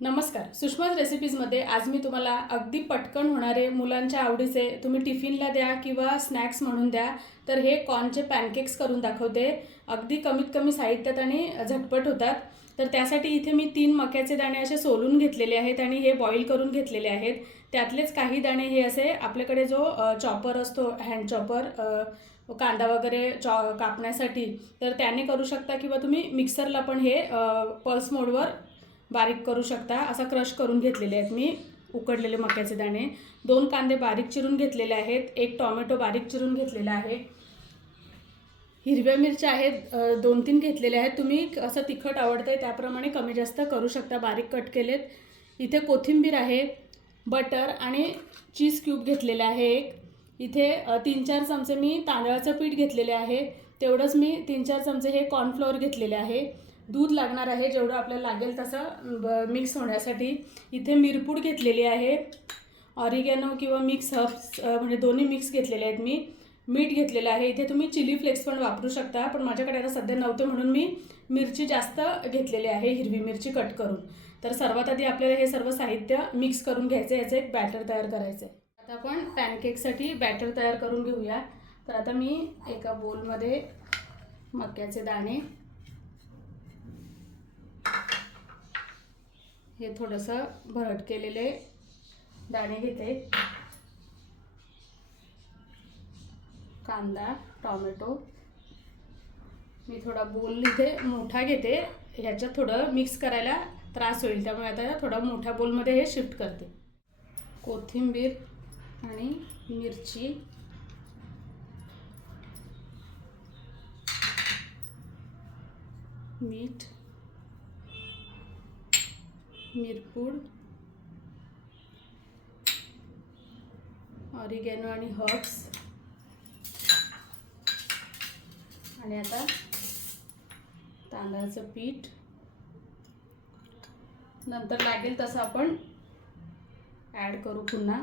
नमस्कार. सुषमाज रेसिपीजमध्ये आज मी तुम्हाला अगदी पटकन होणारे मुलांच्या आवडीचे तुम्ही टिफिनला द्या किंवा स्नॅक्स म्हणून द्या तर हे कॉर्नचे पॅनकेक्स करून दाखवते. अगदी कमीत कमी साहित्यात आणि झटपट होतात. तर त्यासाठी इथे मी तीन मक्याचे दाणे असे सोलून घेतलेले आहेत आणि हे बॉईल करून घेतलेले आहेत. त्यातलेच काही दाणे हे असे आपल्याकडे जो चॉपर असतो हँड चॉपर कांदा वगैरे चॉ कापण्यासाठी तर त्याने करू शकता किंवा तुम्ही मिक्सरला पण हे पल्स मोडवर बारीक करू शकता. असा क्रश करून घेतलेले आहेत मी. उकडलेले मक्याचे दाणे. दोन कांदे बारीक चिरून घेतलेले आहेत. एक टॉमॅटो बारीक चिरून घेतलेला आहे. हिरव्या मिरच्या आहेत. दोन तीन घेतलेल्या आहेत. तुम्ही असं तिखट आवडतं आहे त्याप्रमाणे कमी जास्त करू शकता. बारीक कट केलेत. इथे कोथिंबीर आहे बटर आणि चीज क्यूब घेतलेलं आहे एक. इथे तीन चार चमचे मी तांदळाचं पीठ घेतलेले आहे. तेवढंच मी तीन चार चमचे हे कॉर्नफ्लोअर घेतलेले आहे. दूध लागणार आहे जेवढं आपल्याला लागेल तसं मिक्स होण्यासाठी. इथे मिरपूड घेतलेली आहे. ऑरिगॅनो किंवा मिक्स हब्स म्हणजे दोन्ही मिक्स घेतलेले आहेत मी. मीठ घेतलेलं आहे. इथे तुम्ही चिली फ्लेक्स पण वापरू शकता पण माझ्याकडे आता सध्या नव्हते म्हणून मी मिरची जास्त घेतलेली आहे हिरवी मिरची कट करून. तर सर्वात आधी आपल्याला हे सर्व साहित्य मिक्स करून घ्यायचं आहे याचं एक बॅटर तयार करायचं आहे. आता आपण पॅनकेकसाठी बॅटर तयार करून घेऊया. तर आता मी एका बोलमध्ये मक्याचे दाणे हे थोडंसं भरट केलेले दाणे घेते. कांदा टॉमॅटो. मी थोडा बोल इथे मोठा घेते. ह्याच्यात थोडं मिक्स करायला त्रास होईल. त्यामुळे आता थोडा मोठ्या बोलमध्ये हे शिफ्ट करते. कोथिंबीर आणि मिरची. मीठ. मिरपूड ऑरिगॅनो आणि हर्ब्स आणि आता तांदळाचं पीठ. नंतर लागेल तसं आपण ॲड करू पुन्हा.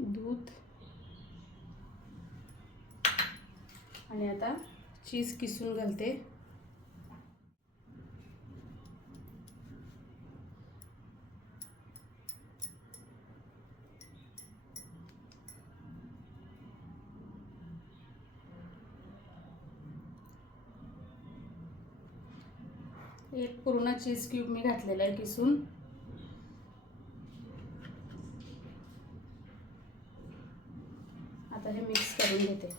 दूध. आणि आता चीज किसून घालते. एक पूर्ण चीज क्यूब मी घातलेला आहे किसून. आता हे मिक्स करून घेते.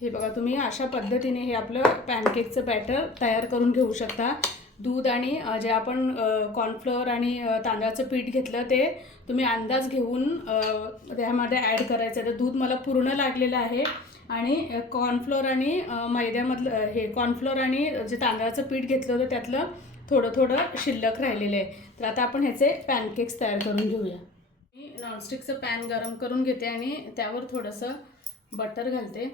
हे बघा तुम्ही अशा पद्धतीने हे आपलं पॅनकेकचं बॅटर तयार करून घेऊ शकता. दूध आणि जे आपण कॉर्नफ्लोअर आणि तांदळाचं पीठ घेतलं ते तुम्ही अंदाज घेऊन त्यामध्ये ॲड करायचं आहे. तर दूध मला पूर्ण लागलेलं आहे आणि कॉर्नफ्लोअर आणि मैद्यामधलं हे कॉर्नफ्लोअर आणि जे तांदळाचं पीठ घेतलं होतं त्यातलं थोडं थोडं शिल्लक राहिलेलं आहे. तर आता आपण ह्याचे पॅनकेक्स तयार करून घेऊया. मी नॉनस्टिकचं पॅन गरम करून घेते आणि त्यावर थोडंसं बटर घालते.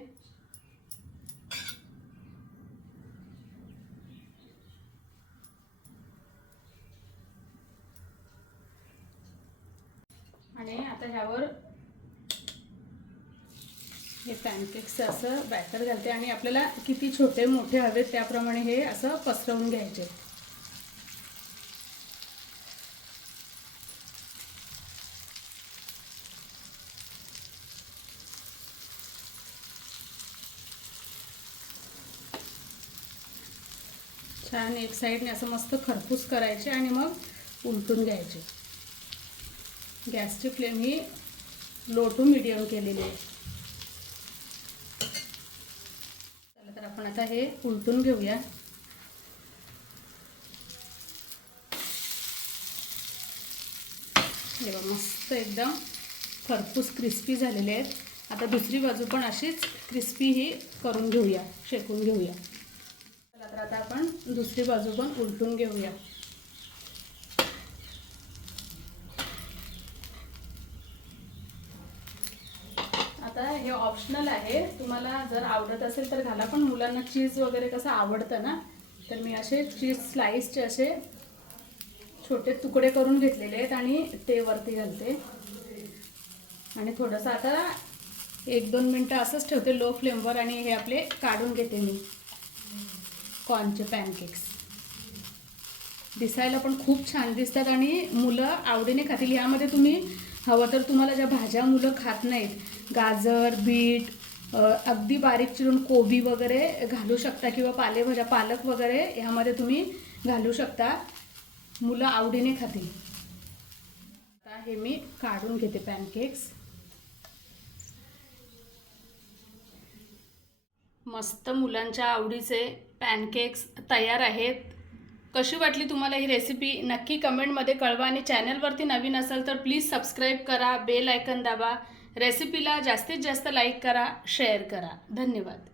आणि आता ह्यावर हे पॅनकेक्सचं असं बॅटर घालते आणि आपल्याला किती छोटे मोठे हवेत त्याप्रमाणे हे असं पसरवून घ्यायचे. छान एक साईडने असं मस्त खरपूस करायचे आणि मग उलटून घ्यायचे. गॅसची फ्लेम ही लो टू मिडियम केलेली आहे. चला तर आपण आता हे उलटून घेऊया. हे बघा मस्त एकदम खरपूस क्रिस्पी झालेले आहेत. आता दुसरी बाजू पण अशीच क्रिस्पी ही करून घेऊया शेकून घेऊया. चला तर आता आपण दुसरी बाजू पण उलटून घेऊया. आता हे ऑप्शनल आहे. तुम्हाला जर आवडत असेल तर घाला पण मुलांना चीज वगैरे कसं आवडतं ना तर मी असे चीज स्लाईसचे असे छोटे तुकडे करून घेतलेले आहेत आणि ते वरती घालते. आणि थोडंसं आता एक दोन मिनटं असंच ठेवते लो फ्लेमवर आणि हे आपले काढून घेते मी. कॉर्नचे पॅनकेक्स दिसायला पण खूप छान दिसतात आणि मुलं आवडीने खातील. यामध्ये तुम्ही हवं तर तुम्हाला ज्या भाज्या मुलं खात नाहीत गाजर बीट अगदी बारीक चिरून कोबी वगैरे घालू शकता किंवा पालेभाज्या पालक वगैरे ह्यामध्ये तुम्ही घालू शकता. मुलं आवडीने खातील. आता हे मी काढून घेते पॅनकेक्स मस्त मुलांच्या आवडीचे पॅनकेक्स तयार आहेत. कशी वाटली तुम्हाला ही रेसिपी नक्की कमेंटमध्ये कळवा आणि चॅनलवरती नवीन असाल तर प्लीज सबस्क्राईब करा बेल आयकन दाबा. रेसिपीला जास्तीत जास्त लाईक करा शेअर करा. धन्यवाद.